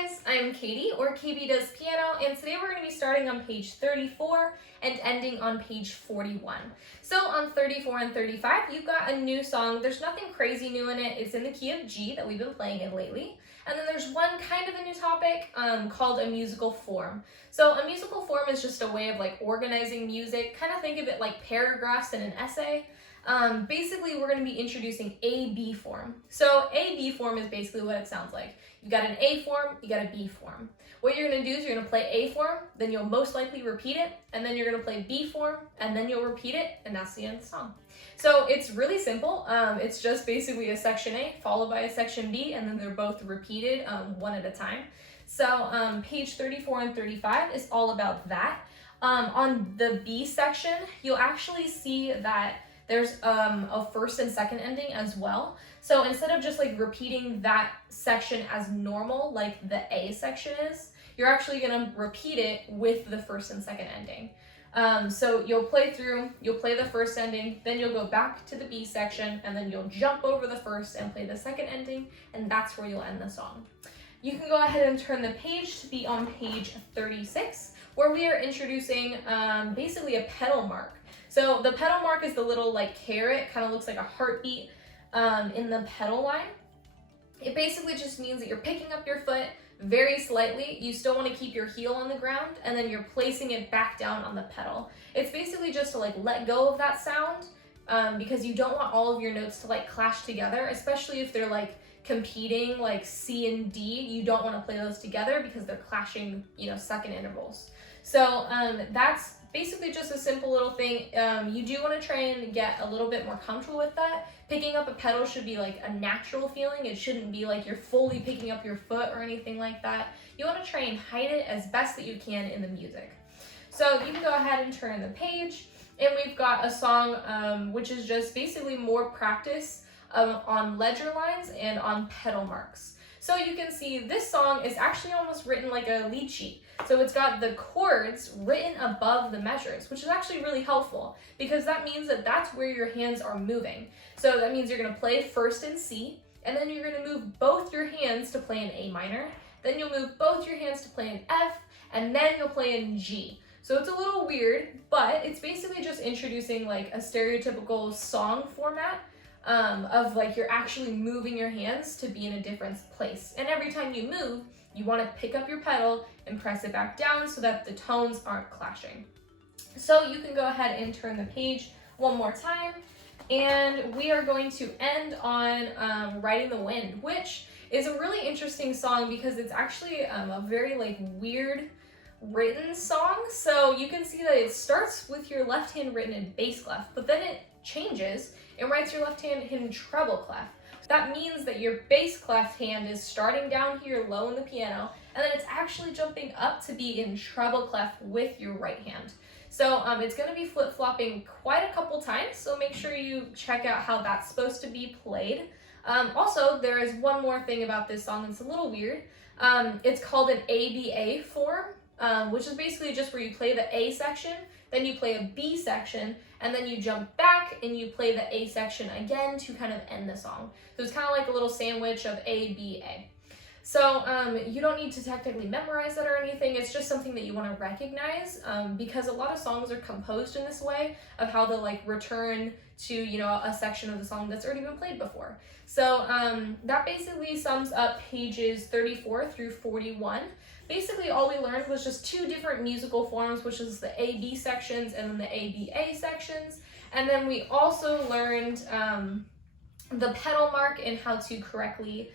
guys, I'm Katie, or KB Does Piano, and today we're going to be starting on page 34 and ending on page 41. So on 34 and 35, you've got a new song. There's nothing crazy new in it. It's in the key of G that we've been playing in lately. And then there's one kind of a new topic called a musical form. So a musical form is just a way of organizing music. Kind of think of it like paragraphs in an essay. Basically, we're going to be introducing A-B form. So A-B form is basically what it sounds like. You've got an A form, you got a B form. What you're going to do is you're going to play A form, then you'll most likely repeat it, and then you're going to play B form, and then you'll repeat it, and that's the end of the song. So it's really simple. It's just basically a section A followed by a section B, and then they're both repeated one at a time. So page 34 and 35 is all about that. On the B section, you'll actually see that there's a first and second ending as well. So instead of just repeating that section as normal, like the A section is, you're actually gonna repeat it with the first and second ending. So you'll play the first ending, then you'll go back to the B section, and then you'll jump over the first and play the second ending, and that's where you'll end the song. You can go ahead and turn the page to be on page 36, where we are introducing basically a pedal mark. So the pedal mark is the little caret, kind of looks like a heartbeat in the pedal line. It basically just means that you're picking up your foot very slightly. You still want to keep your heel on the ground, and then you're placing it back down on the pedal. It's basically just to let go of that sound because you don't want all of your notes to clash together, especially if they're competing C and D. You don't want to play those together because they're clashing, second intervals. So that's basically just a simple little thing. You do want to try and get a little bit more comfortable with that. Picking up a pedal should be a natural feeling. It shouldn't be you're fully picking up your foot or anything like that. You want to try and hide it as best that you can in the music. So you can go ahead and turn the page, and we've got a song which is just basically more practice on ledger lines and on pedal marks. So you can see this song is actually almost written like a Lychee. So it's got the chords written above the measures, which is actually really helpful because that means that that's where your hands are moving. So that means you're going to play first in C, and then you're going to move both your hands to play in A minor. Then you'll move both your hands to play in F, and then you'll play in G. So it's a little weird, but it's basically just introducing a stereotypical song format of you're actually moving your hands to be in a different place. And every time you move, you want to pick up your pedal and press it back down so that the tones aren't clashing. So you can go ahead and turn the page one more time, and we are going to end on Riding the Wind, which is a really interesting song because it's actually a very weird written song. So you can see that it starts with your left hand written in bass clef, but then it changes and writes your left hand in treble clef. That means that your bass clef hand is starting down here low in the piano, and then it's actually jumping up to be in treble clef with your right hand. So it's going to be flip-flopping quite a couple times, so make sure you check out how that's supposed to be played. Also, there is one more thing about this song that's a little weird. It's called an ABA form, which is basically just where you play the A section, then you play a B section, and then you jump back and you play the A section again to kind of end the song. So it's kind of like a little sandwich of A, B, A. So you don't need to technically memorize that or anything. It's just something that you want to recognize because a lot of songs are composed in this way of how they'll return to a section of the song that's already been played before. So that basically sums up pages 34 through 41. Basically all we learned was just two different musical forms, which is the A-B sections and then the A-B-A sections. And then we also learned the pedal mark and how to correctly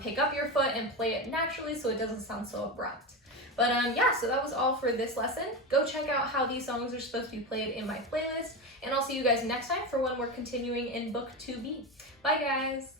pick up your foot and play it naturally so it doesn't sound so abrupt. But yeah, so that was all for this lesson. Go check out how these songs are supposed to be played in my playlist, and I'll see you guys next time for when we're continuing in Book 2B. Bye guys!